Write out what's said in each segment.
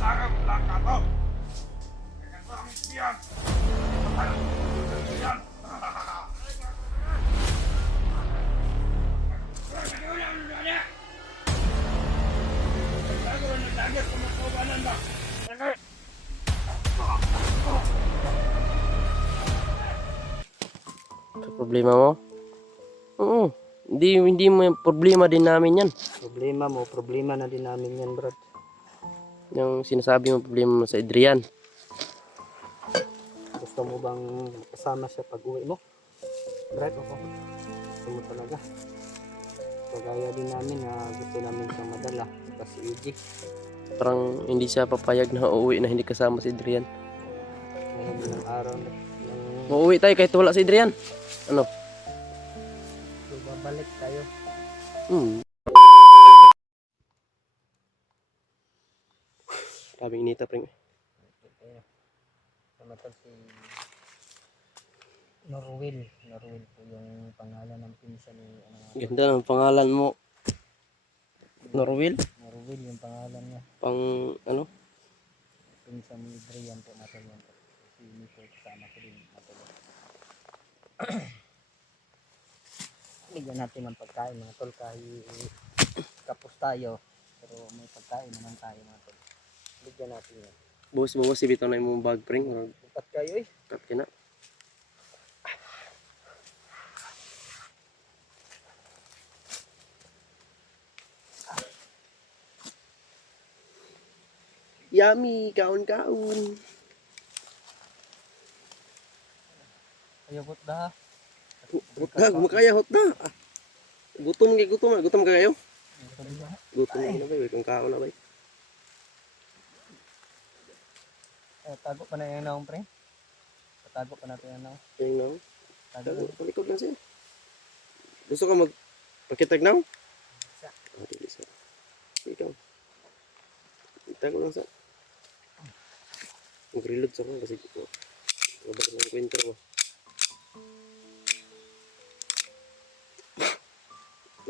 Sekarang belakang kau. Dengan orang pian. Pian. Aku nak target pemakaman dah. Problema mo? Oo. Hindi mo problema din namin yan. Problema mo, problema na din namin yan, Brad. Yung sinasabi mo problema mo sa Adrian. Gusto mo bang kasama siya pag uwi mo? Brad, ako. Gusto mo talaga. Kagaya din namin na gusto namin siyang madala. Kasi EG. Parang hindi siya papayag na uuwi na hindi kasama si Adrian. Ngayon ng araw na Uuwi tayo kahit wala si Adrian. Ano? babalik tayo. Sabing inita pring. Namatag si Norwil. Norwil po yung pangalan ng pinsan ni Ganda ng pangalan mo. Norwil? Norwil yung pangalan niya. Pang ano? Pinsan ni Adrian po natin yan po. Si Nico kasama ko din natin. Bigyan natin ng pagkain mga tol kahit kapos tayo. Pero may pagkain naman tayo mga tol. Bigyan natin yan. Buwas si bitaw na imong bag pring. Bukat kayo eh. Kat kina. Yummy, kaon-kaon. Ayaw bot da. Hot na, gumakaya hot na. Gutom ka kayo? Gutom na ba, kung kaon na ba? Tago pa na yung naong pre. Tago pa natin yung naong. Yung naw. Tago. Palikod lang siya. Gusto ka magpakitag naw? Dili sa. Ikaw. Itago lang sa. Mag-reload sa ko kasi wabak ng kwento mo.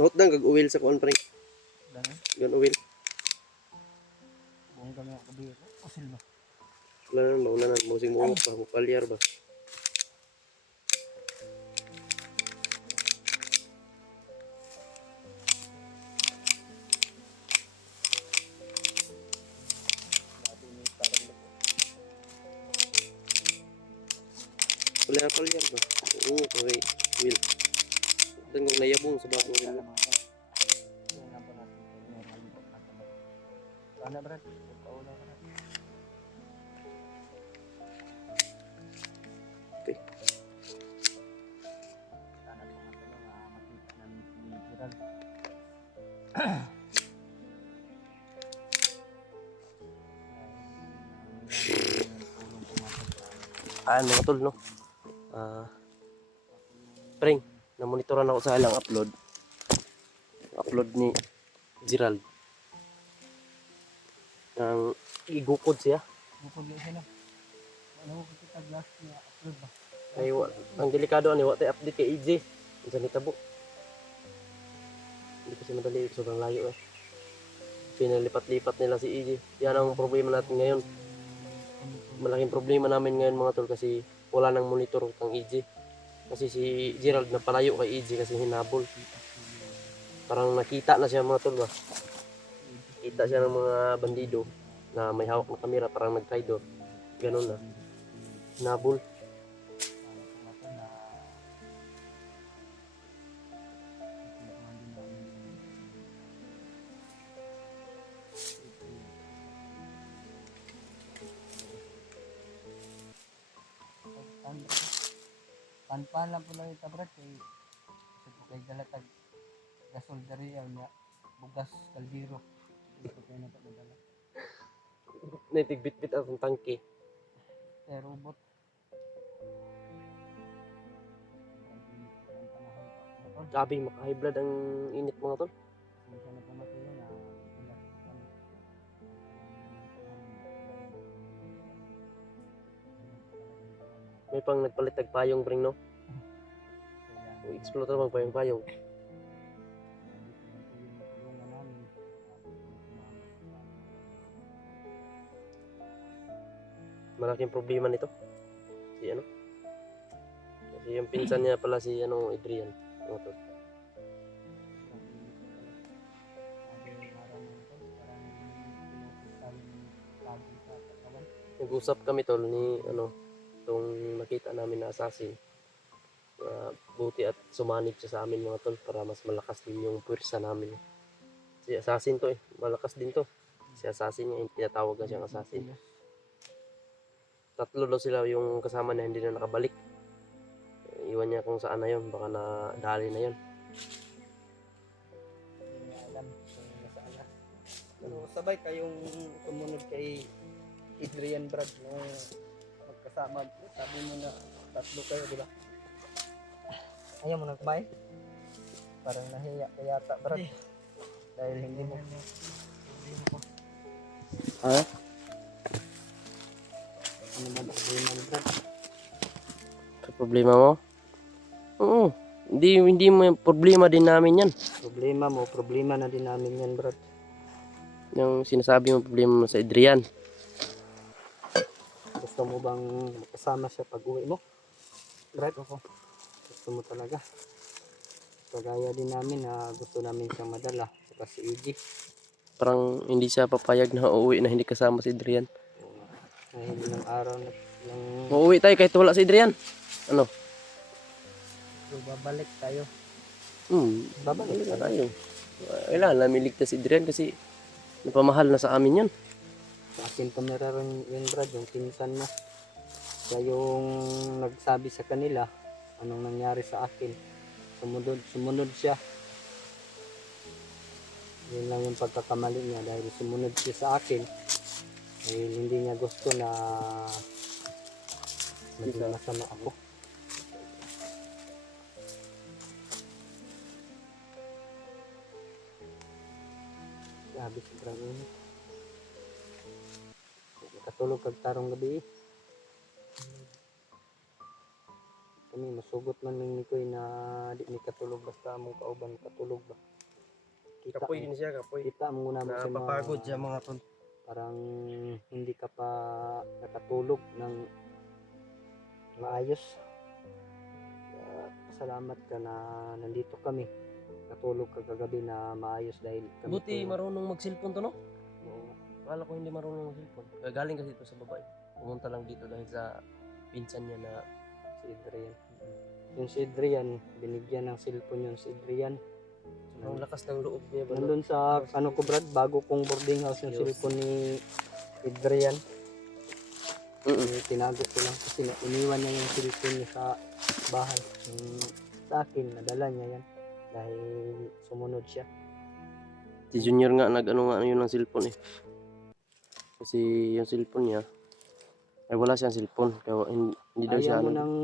Hot dang kag-uwil sa kuan pre. Gan uwil. Buong kami ang kabi. Usil ba? Wala na mauna na musing mo pa palyar ba. Palyar ba. Oo, okay. Will. Dan kung nayabong sa bago rin. Sana Brad, paulan ka na. Okay. Sana po nga pala makita namin si Gerald. Mga tol, no? Pring, namonitoran ako sa ilang upload ni Gerald. Ang igukod siya. Bukod yun sila. Ano ko kita glass niya upload ba? Ay, ang delikado ani, wa tay update kay EJ. Unsa ni tabo? Hindi kasi madali, sobrang layo eh. Pinalipat-lipat nila si EJ. Yan ang problema natin ngayon. Malaking problema namin ngayon mga tol kasi wala nang monitor kang EJ. Kasi si Gerald napalayo kay EJ kasi hinabol. Parang nakita na siya mga tol ba? Kita siya ng mga bandido na may hawak na kamera, parang nag-traitor. Ganun na. Hinabol. Pan lang po lang ito Brad kay kay dalatag gasol dari niya bugas kaldero. Ito kayo na padala. Natigbit-bit ang tangke. Kay robot. Grabe, maka-high blood ang init mga tol. Minsan na pumatay na ilas kami. May pang nagpalitag payong bring no. Explorer magpayong-payong. malaking problema nito. Si ano? Kasi yung pinsan niya pala si ano, Adrian. Mga tol. Nag-usap kami tol ni ano, itong nakita namin na assassin. Buti at sumanib siya sa amin mga tol para mas malakas din yung puwersa namin. Si assassin to malakas din to. Si assassin niya, tinatawag na siyang assassin. Tatlo daw sila yung kasama na hindi na nakabalik. Iwan niya kung saan na yun, baka na dali na yun. Hindi niya alam kung nasaan na. Pero sabay kayong sumunod kay Adrian Brad nung magkasama. Sabi mo na tatlo kayo, di ba? Ayaw mo nang kumain? Parang nahiya ka yata, Brad. Dahil hindi mo. Ha? Ano ba problema mo, Brad? Sa problema mo? Oo. Hindi mo yung problema din namin yan. Problema mo, problema na din namin yan, Brad. Yung sinasabi mo problema mo sa Adrian. Gusto mo bang makasama siya pag uwi mo? Brad, ako. Gusto mo talaga. Kagaya din namin na gusto namin siyang madala. Saka si EG. Parang hindi siya papayag na uuwi na hindi kasama si Adrian. Dahil ng araw na ng Uuwi tayo kahit wala si Adrian. Ano? babalik tayo. Babalik na tayo. Kailangan namin ligtas si Adrian kasi napamahal na sa amin yun. Sa akin tumira rin yun, Brad, yung pinsan mo. Siya yung nagsabi sa kanila anong nangyari sa akin. Sumunod siya. Yun lang yung pagkakamali niya dahil sumunod siya sa akin. Dahil hindi niya gusto na maging masama ako. Grabe sobrang init. Nakatulog kag tarong gabi eh. Kami masugot man ning nikoy na di ni katulog basta among kauban katulog ba. Kapoy din siya, kapoy. Kita mo na mo sa Napapagod siya mga tol. parang hindi ka pa nakatulog ng maayos. Kaya salamat ka na nandito kami. Natulog ka kagabi na maayos dahil kami Buti marunong mag-cellphone to no? Oo. Akala ko hindi marunong mag-cellphone. Galing kasi ito sa babae. Pumunta lang dito dahil sa pinsan niya na Si Adrian. Yung si Adrian, binigyan ng cellphone yung si Adrian. ang lakas ng loob niya ba? Nandun sa ano ko Brad, bago kong boarding house yung Yes. cellphone ni Adrian. Tinago ko lang kasi iniwan niya yung cellphone niya sa bahay. Yung sa akin, nadala niya yan dahil sumunod siya. Si Junior nga nag-ano nga yun ng cellphone eh. Kasi yung cellphone niya ay wala siyang cellphone kaya hindi daw siya Ayaw mo ano, nang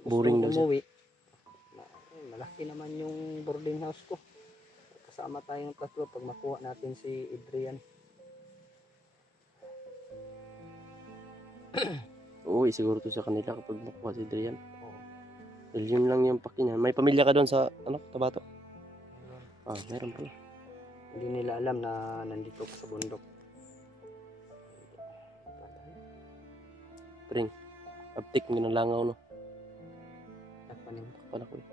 boring daw gustong siya. umuwi. Malaki naman yung boarding house ko. Kasama tayong tatlo pag makuha natin si Adrian. Uuwi siguro to sa kanila kapag makuha si Adrian. Oo. Dahil yun lang yung paki niya. May pamilya ka doon sa ano, Tabato? Ah, meron pala. Hindi nila alam na nandito ko sa bundok. Pring, uptik ng langaw no. Nagpanin. Pala ko eh.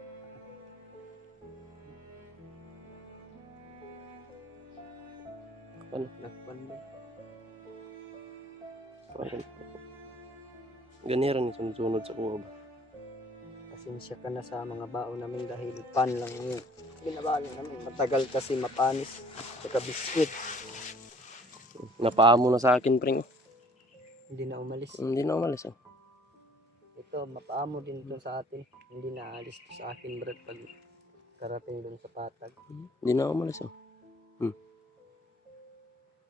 Nagpan ba? Ganiran yung sunod sa kuha ba? Pasensya ka na sa mga baon namin dahil pan lang yung binabali namin. Matagal kasi mapanis. Saka biskwit. Napaamo na sa akin, pring. Hindi na umalis. Hindi na umalis oh. Ito, mapaamo din doon sa atin. Hindi na alis to sa akin, Brad, pag karating doon sa patag. Hindi na umalis oh.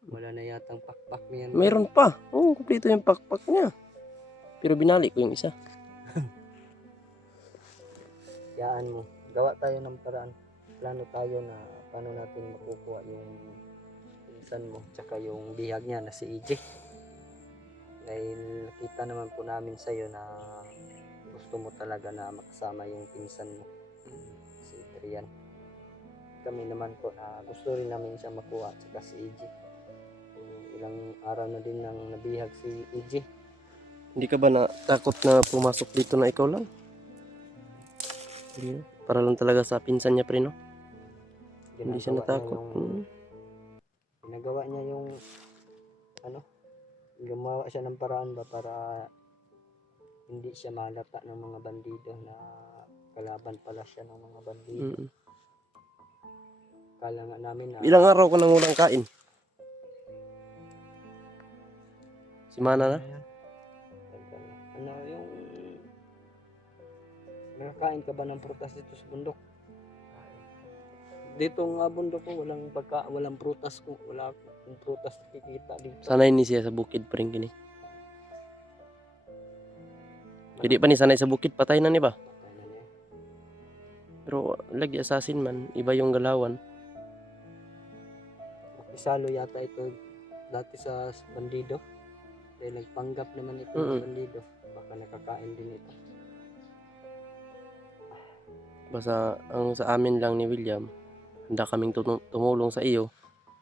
Wala na yatang pakpak niyan. Meron pa. Oo, kumpleto yung pakpak niya. Pero binali ko yung isa. Yaan mo. Gawa tayo ng paraan. Plano tayo na paano natin makukuha yung pinsan mo. Tsaka yung bihag niya na si EJ. Dahil nakita naman po namin sa'yo na gusto mo talaga na makasama yung pinsan mo. Si Adrian. Kami naman po na gusto rin namin siya makuha. Tsaka si EJ. Ilang araw na din nang nabihag si EJ. Hindi ka ba natakot na pumasok dito na ikaw lang? Hindi na. Para lang talaga sa pinsan niya pre, no? Hindi siya natakot. Ginagawa niya yung ano, gumawa siya ng paraan ba para hindi siya malata ng mga bandido na kalaban pala siya ng mga bandido. Mm. Kala nga namin na Ilang araw ka nang walang kain? Simana na? ano yung nakakain ka ba ng prutas dito sa bundok? Dito nga bundok ko walang prutas ko, wala akong prutas nakikita dito. Sanay ni siya sa bukid pa rin kini. Hindi pa ni sanay sa bukid, patay na ni ba? Patay na niya. Pero lagi assassin man, iba yung galawan. Isalo yata ito dati sa bandido. Dahil nagpanggap naman ito Mm-mm. ng bandido. Baka nakakain din ito. Basta ang sa amin lang ni William, handa kaming tumulong sa iyo.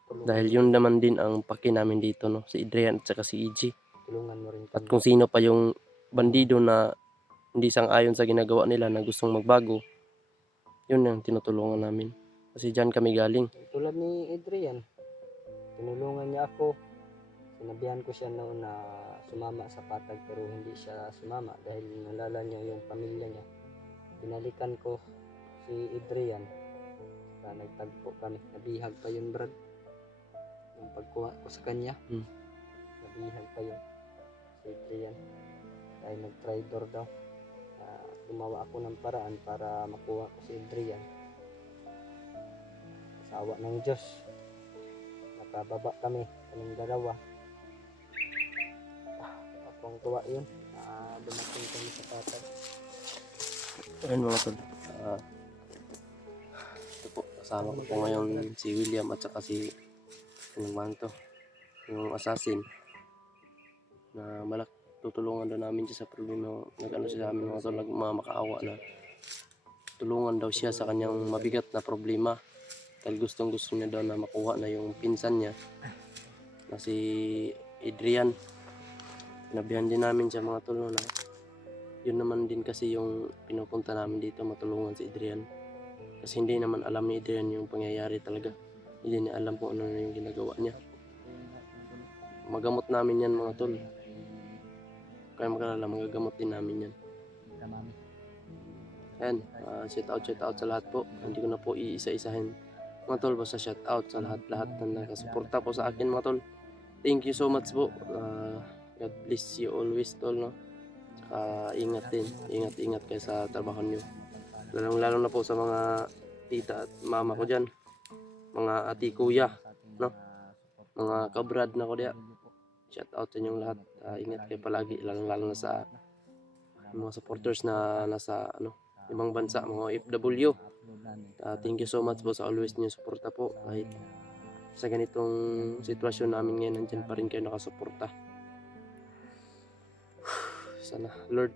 Tulungan, Dahil yun naman din ang paki namin dito, no? Si Adrian at saka si EG. tulungan mo rin At kami. kung sino pa yung bandido na hindi sang-ayon sa ginagawa nila na gustong magbago, yun ang tinutulungan namin. Kasi dyan kami galing. Tulad ni Adrian, tinulungan niya ako. Sinabihan ko siya noon na sumama sa patag pero hindi siya sumama dahil nalala niya yung pamilya niya. Binalikan ko si Adrian. Saka nagtagpo kami. Nabihag pa yun, Brad. Yung pagkuha ko sa kanya. Nabihag pa yun. Si Adrian. Dahil nag-traitor daw. Gumawa ako ng paraan para makuha ko si Adrian. Sawa ng Diyos. Nakababa kami. Kaming dalawa. Akong tuwa yun. Dumating kami sa patag. Ayun mga tol. Ito po, kasama ko po ngayon si William at saka si ano man to, yung assassin na tutulungan daw namin siya sa problema. Nag-ano siya sa amin mga tol, makaawa na tulungan daw siya sa kanyang mabigat na problema dahil gustong gusto niya daw na makuha na yung pinsan niya na si Adrian. Sinabihan din namin siya mga tol na yun naman din kasi yung pinupunta namin dito, matulungan si Adrian. Kasi hindi naman alam ni Adrian yung pangyayari talaga. Hindi niya alam kung ano na yung ginagawa niya. Magamot namin yan mga tol. Kaya magalala, magagamot din namin yan. Ayan, shout out sa lahat po. Hindi ko na po iisa-isahin mga tol, basta shout out sa lahat na nakasuporta po sa akin mga tol. Thank you so much po. God bless you always tol, no? Ingat din, ingat kayo sa trabaho nyo, lalo na po sa mga tita at mama ko dyan, mga ati kuya, no? Mga kabrad na ko diya, shout out sa inyong lahat. Ingat kayo palagi, lalo na sa mga supporters na nasa ibang bansa, mga OFW. Thank you so much po sa always nyo suporta po, kahit sa ganitong sitwasyon namin ngayon, nandyan pa rin kayo nakasuporta. Sana Lord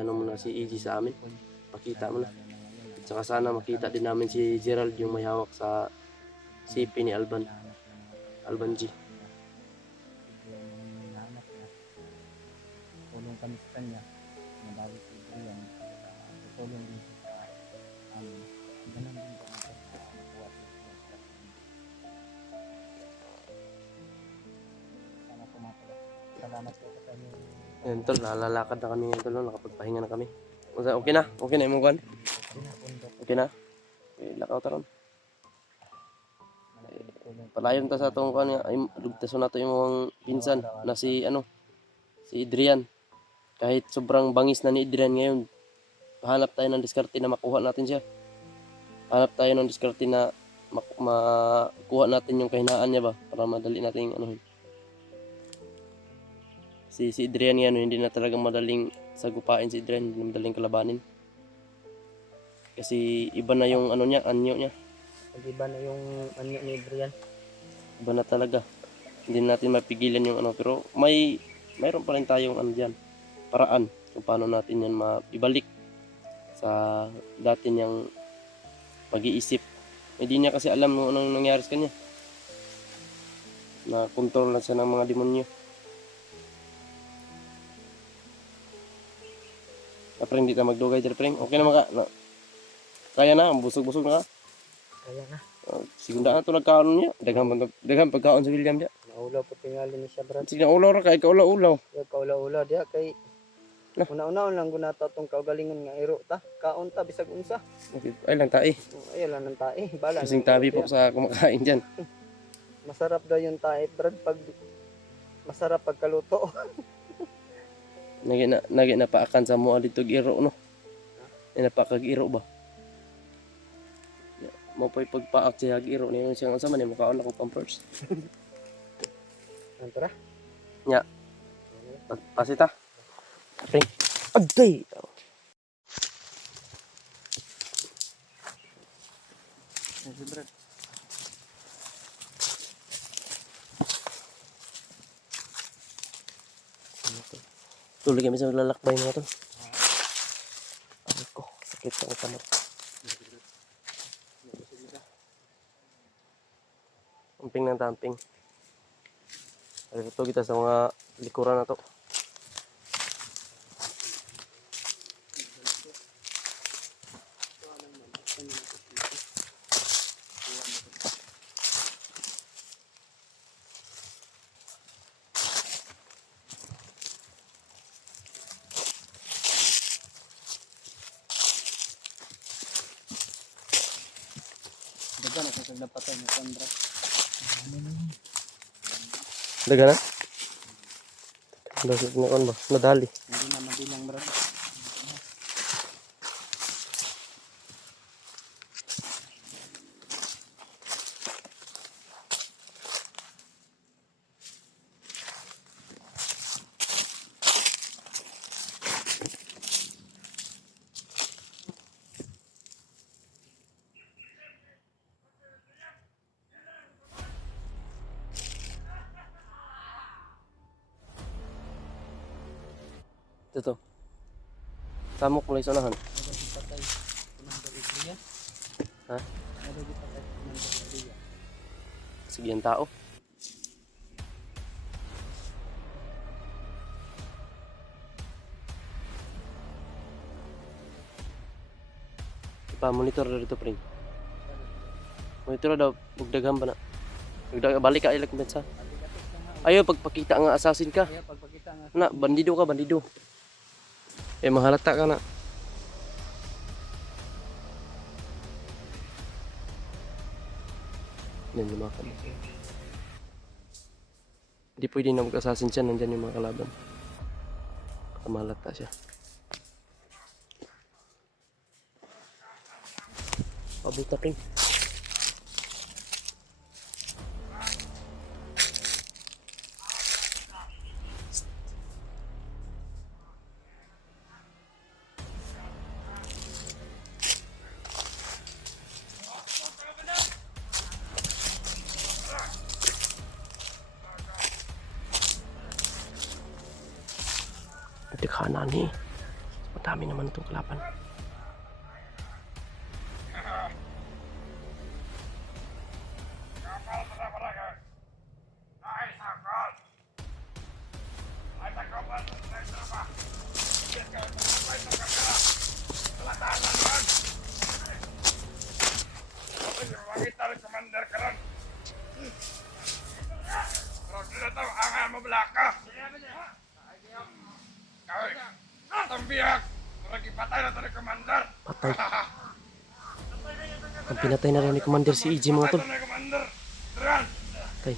ano mo na si EG sa amin, pakita mo na. At saka sana makita din namin si Gerald, yung may hawak sa CP ni Alban G. Tulong kami sa kanya. Nabawi si Adrian. Tulong din sa amin. Ganun din kami sa makuha si Adrian. Sana pumatala. Salamat po sa inyo. Ayan tol, nalalakad na kami ngayon tol, nakapagpahinga na kami. Okay na? Okay na yung mga Okay na? Okay, lakaw taron. Palayon ta sa itong kanya, lugtaso na ito yung mga pinsan na si Adrian. Kahit sobrang bangis na ni Adrian ngayon, hanap tayo ng diskarte na makuha natin siya. Hanap tayo ng diskarte na makuha natin yung kahinaan niya ba, para madali natin si Adrian yan, hindi na talaga madaling sagupain si Adrian, hindi na madaling kalabanin. Kasi iba na yung anyo niya. Iba na yung anyo ni Adrian. Iba na talaga. Hindi natin mapigilan yung pero mayroon pa rin tayong diyan, paraan kung paano natin yan maibalik sa dati niyang pag-iisip. Hindi niya kasi alam kung anong nangyari sa kanya. Na kontrol na siya ng mga demonyo. Pring, di ta magdugay dyan, pring. Okay naman ka. Kaya na, busog-busog na ka. Kaya na. Sigunda na ito nagkaon niya. Daghang pagkaon sa William dia. Naulaw po tingali ni siya, Brad. Sige, ulaw ra kay kaulaw-ulaw. Yung kaula-ula diya kay Nah. una-una lang gunata tong kaugalingon nga iro ta. Kaon ta bisag unsa. Ay lang tae. Ay lang nang tae. Bala. Kasing tabi po sa kumakain dyan. Masarap daw yung tae, Brad, pag masarap pagkaluto. Nagi na paakan sa mua dito iro no. Napakag iro ba? Mo pa'y pagpaak siya iro niyo siyang sa man makaon ako pampers. Antara. Nya. Pasita. Pring. Agday. Sige, Brad. Tuloy kami sa maglalakbay mga tol. Ay ko, sakit sa kamot. Tamping ng tamping. Ay ito kita sa mga likuran na to. Dagan ako sa napatay ni Sandra. Daga na? Daga na kon ba? Nadali. Hindi na mabilang, Brad. Ito. Samok mulai sa unahan. Ada dipatay Commander Adrian. Ha? Ada dipatay Commander Adrian. Sige ang tao. Pa-monitor dito, pring. Monitor daw, bugdagham ba na? Balik ka ilang kumpensa. Ayaw, pagpakita nga assassin ka. Kaya pagpakita nga Na, bandido ka, bandido. Eh, mahalata ka na. Yan, lumakan. Hindi pwede na mag-assassin siya, nandyan yung mga kalaban. Mahalata siya. Pabot na, pring. Dekhanan nih. Madami naman itong kalaban. Kapal pada mereka. Hai sakal. Hai sakal bantu saya siapa? Dia kau sampai sakal. Selatan lawan. Apa yang wangi tarik komander keren? Kalau tidak tahu angan mau belakang. Kau tampiak. Lagi patay na tarik komander. Patay. Ang pinatay na rin ni Commander si EJ mga tol. Patay na komander. Teran. Patay.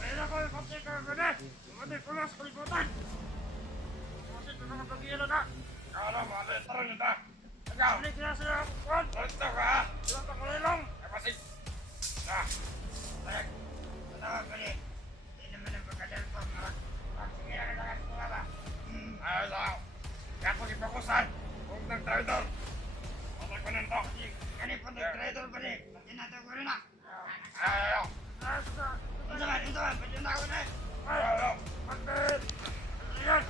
Ayun ako, kapatid ka gani. Kapatid ko lang sa kalibutan. Kapatid ko naman pag-iyan na. Kala mo, ano yung tarong yun na? Ikaw. Balik na sila ako, Kwan. Ito ka ha. Sila pa kulilong. Kapatid. Na. Tayak. Tanawa ko ni. Hindi naman ang pagkadal ko. Sige, nakatakas ko nga ba? Ayaw lang. Kaya ko ipakusan. Huwag ng traidor. Patay ko nito. Kani pa ng traidor ba ni? Patinataw ko rin na. Ayaw. Ito man, pwede na ako na eh. Ayaw. Patid. Ayan.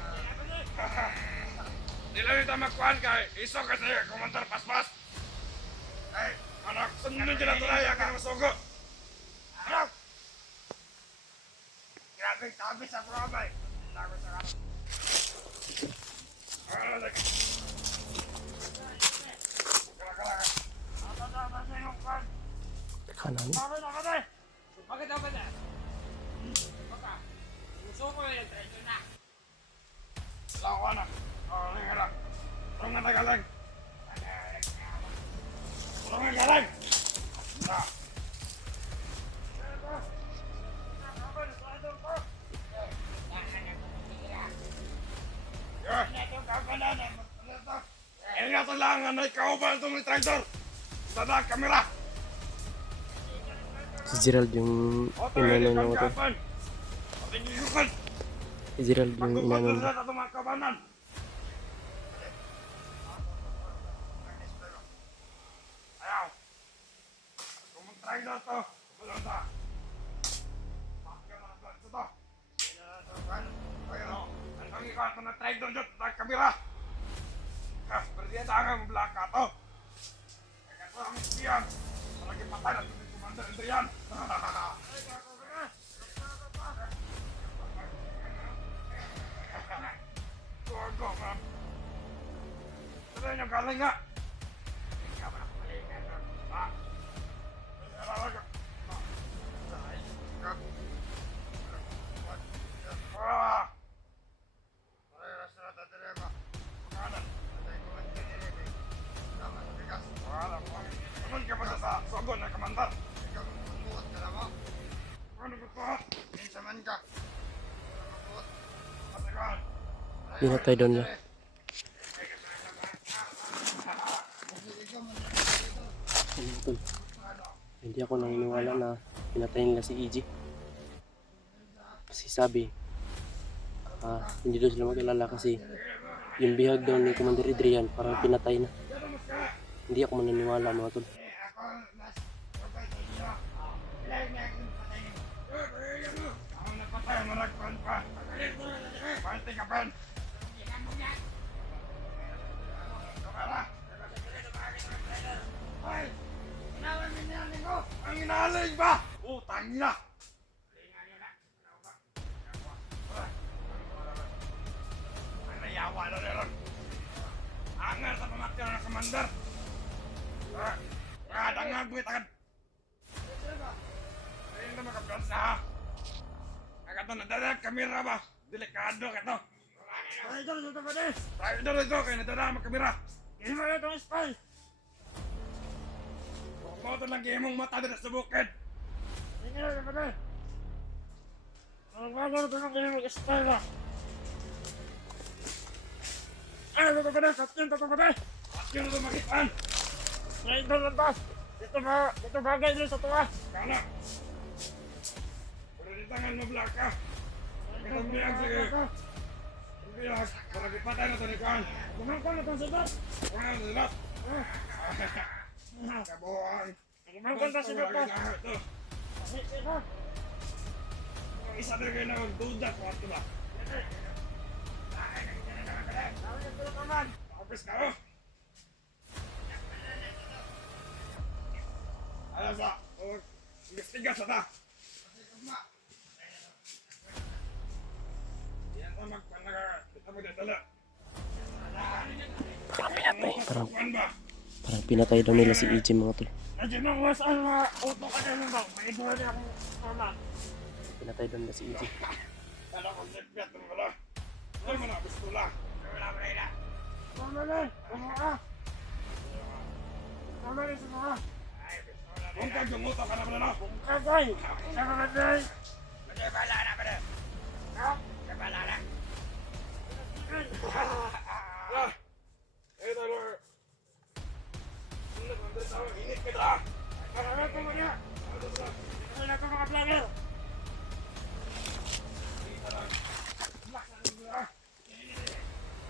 Di lang ito magkuhan kay iso kasi kumantar paspas. Ay, anak, sundin dyan na tulay. Akin na masugo. Anak. Grabe, tabi sa probay. Tago sa kanan. Tadaan na yung kan. Kanan. Tara na ka na. Bakit ako ba na? Baka, gusto ko yung treasure na. Lawa na. Lingara. Tulong na tagalang. Tulong na galang. Na. Ingatan lang na ikaw ba itong traitor? Sada kamera. Si Gerald yung inano ng motor. Patingin Si Gerald yung inano Magkukontrol ng sa itong mga kabanan. Ayaw. Kung mag-traitor to, walang ta. Pakya na lang ito to. Ang ikaw ito na traitor dyan sa kamera. Berdiya tangan belakang to. Kaya ko ang ispiyan. Malagi patay na ito Commander Adrian. Go, man. Saan yung galing nga? Ikaw ba nakapalikan? Ha? Talaga. Ah! Naman ka pa sa sogon na kamandar. Ikaw magbuhat ka na mo. Ano ba ito? Minsan man ka. Magbuhat. Matagal. pinatay doon niya. Tol. Hindi ako naniniwala na pinatay nila si EJ. Kasi sabi, hindi daw sila mag-alala kasi yung bihag daw ni Commander Adrian parang pinatay na. Hindi ako maniniwala mga tol. Ako napatay, maragpan pa. Panting ka, Ben. Kamera. Ay! Inalan mo niya, Nico! Ang inaling ba? Utang niya! Ang nayawa na rin. Angal sa pamakya ng commander. Dangag mo itakan. Ayun na makaplas na ha. Kagato na dalag, kamera ba? Delikado ka to. Idol, ito ba din? Idol, ito, kaya nadala magkamera. Hindi mo itong spy. Huwag mo ito lang mong mata dito sa bukid. Hindi mo ito ba din? Huwag mo ito lang mag-spy ba? Ay, ito ba din? Kapten, ito ba din? Kapten, ito makitaan. Idol lang ba? Ito bagay din sa tuwa. Kala. Pero di tangan mo blaka. Itong biyag sige. Itong biyag. Parang ipatay na ito ni Kwan. Kumangkang na ito sa dot. Kumangkang na sa dot. Kabuhan. Kumangkang na sa dot ka. Ang isa na kayo na magduda ko ato ba? Kapis ka oh. Alam sa, investiga sa ta. Yan ta magpanaga, kita mo dala. Parang pinatay daw nila si EJ mga tol. Nandiyan ang wasal na uto ka na lang ba? May ibuha niya akong mama. Pinatay daw nila si EJ. Kala ko nagpiyat ng wala. Wala mo na, pistola. Wala mo na ina. Wala na, wala ka. Wala na sa mga. Kung kagumuto ka na pala na. Kung kagay. Sa mga day. Magkabala na pala. Magkabala na. Eh, Taylor. Init ka na. Ano ito mo niya? Ano na ito mga vlogger?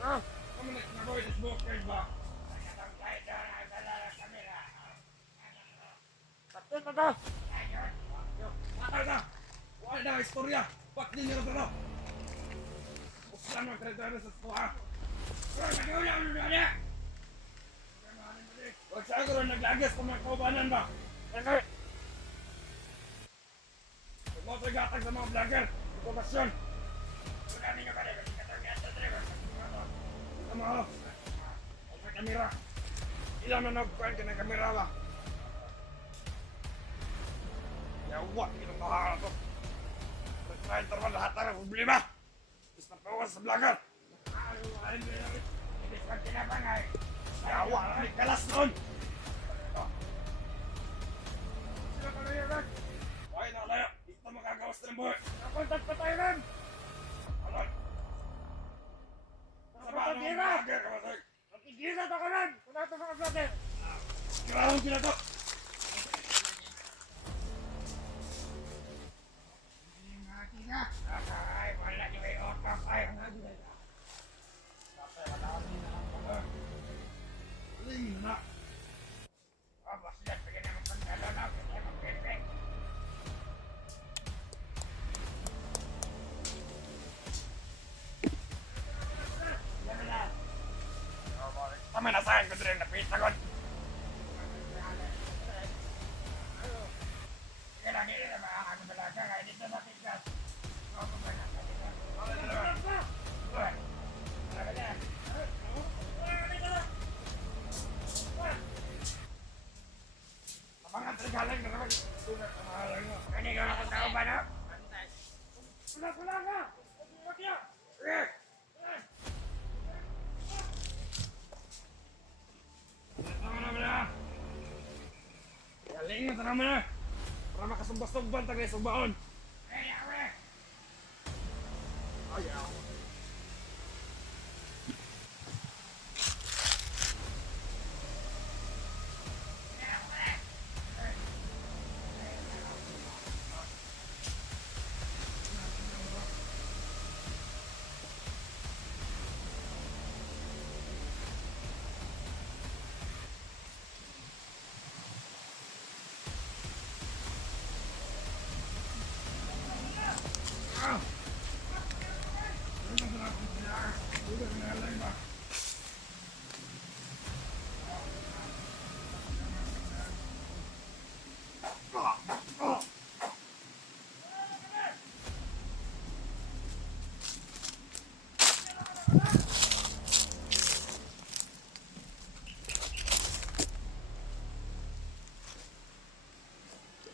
Kamu nak nagawa sa smoker ba? Kapten na ka! Patay na! Wala na istorya! Ba't di nyo na ito? Usan mo kredito sa smoha! Nagawala ko na niya! Huwag sa ako rin naglagas kung mga kaubanan ba? Huwag mo ito gatag sa mga vlogger! Impormasyon! Wala ninyo ka rin! Tama ho! Huwag sa kamera! Ilan na nagkuhan ka ng kamera ba? Yawa, kinukuha na to. Nagtrahin naman lahat ng problema. Gusto na pawas sa vlogger. Hindi ka kinabangay. Yawa, may kalas noon. Sila ka na yan, okay na, Laya. Dito magagawas na ng buhay. Nakontak pa tayo rin. Alon. Sa paano mga vlogger, kamasay? Nakigirat ako rin. Kung nato mga vlogger. Kirahon sila to. Ay, wala niyo ay otak. Ay, ang naging ay. Tapos, wala kami na lang pala. Tingin na. Abas yan, bigyan naman pagkala na. Bigyan naman pepe. Yan na lang. Tama na sa'kin ko din napitagon. Sige lang, hindi na makakagubalaga. Kaya dito matigas. Mga trigalang na naman. Ano yung ako tao ba na? Pula ka! Huwag yan! Tama na ba na? Galingan, tama na! Para makasumbas-sumban tagay sumbaon! Ayaw!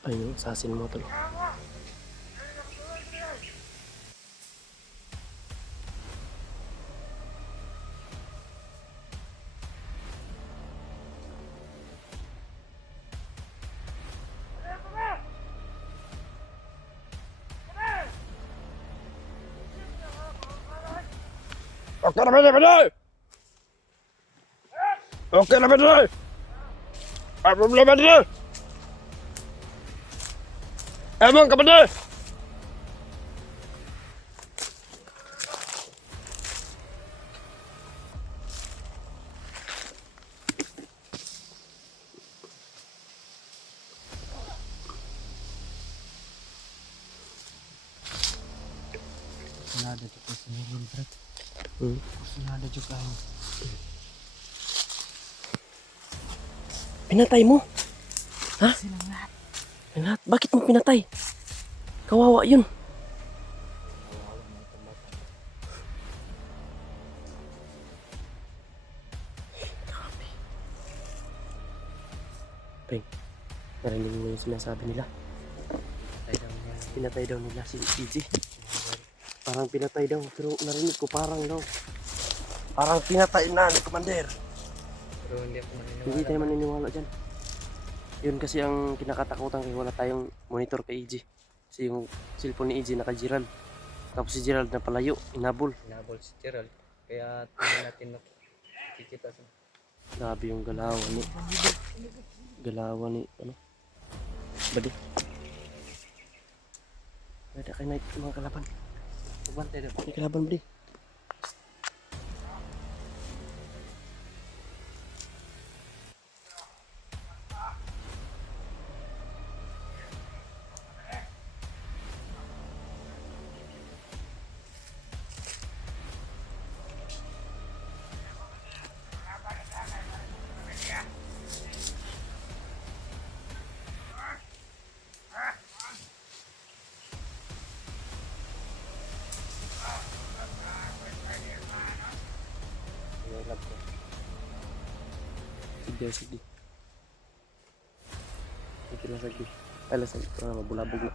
Ayun, sasin mo tol. Okay na ba na? Okay na ba na? May problema na? Emang ka ba na? Nada dito sa mga brad. Nada dito kayo. Pinatay mo? Ha? Lahat. Bakit mo pinatay? Kawawa yun. Grabe. Peng, narinig mo yung sinasabi nila. Pinatay daw nila si EJ. Parang pinatay daw, pero narinig ko parang daw. Parang pinatay na ni Commander. Pero hindi ako maniniwala. Hindi tayo maniniwala dyan. Yun kasi ang kinakatakutan kaya wala tayong monitor kay EJ. Kasi yung cellphone ni EJ naka-Gerald. Tapos si Gerald na palayo, inabol. Inabol si Gerald. Kaya tingnan natin makikita siya. Grabe yung galawan ni... Galawan ni... Ano? Badi. Pwede kayo na mga kalaban. Magbantay daw. May kalaban badi. Sige, sige. Sige lang, sige. Alas, mabulabog na.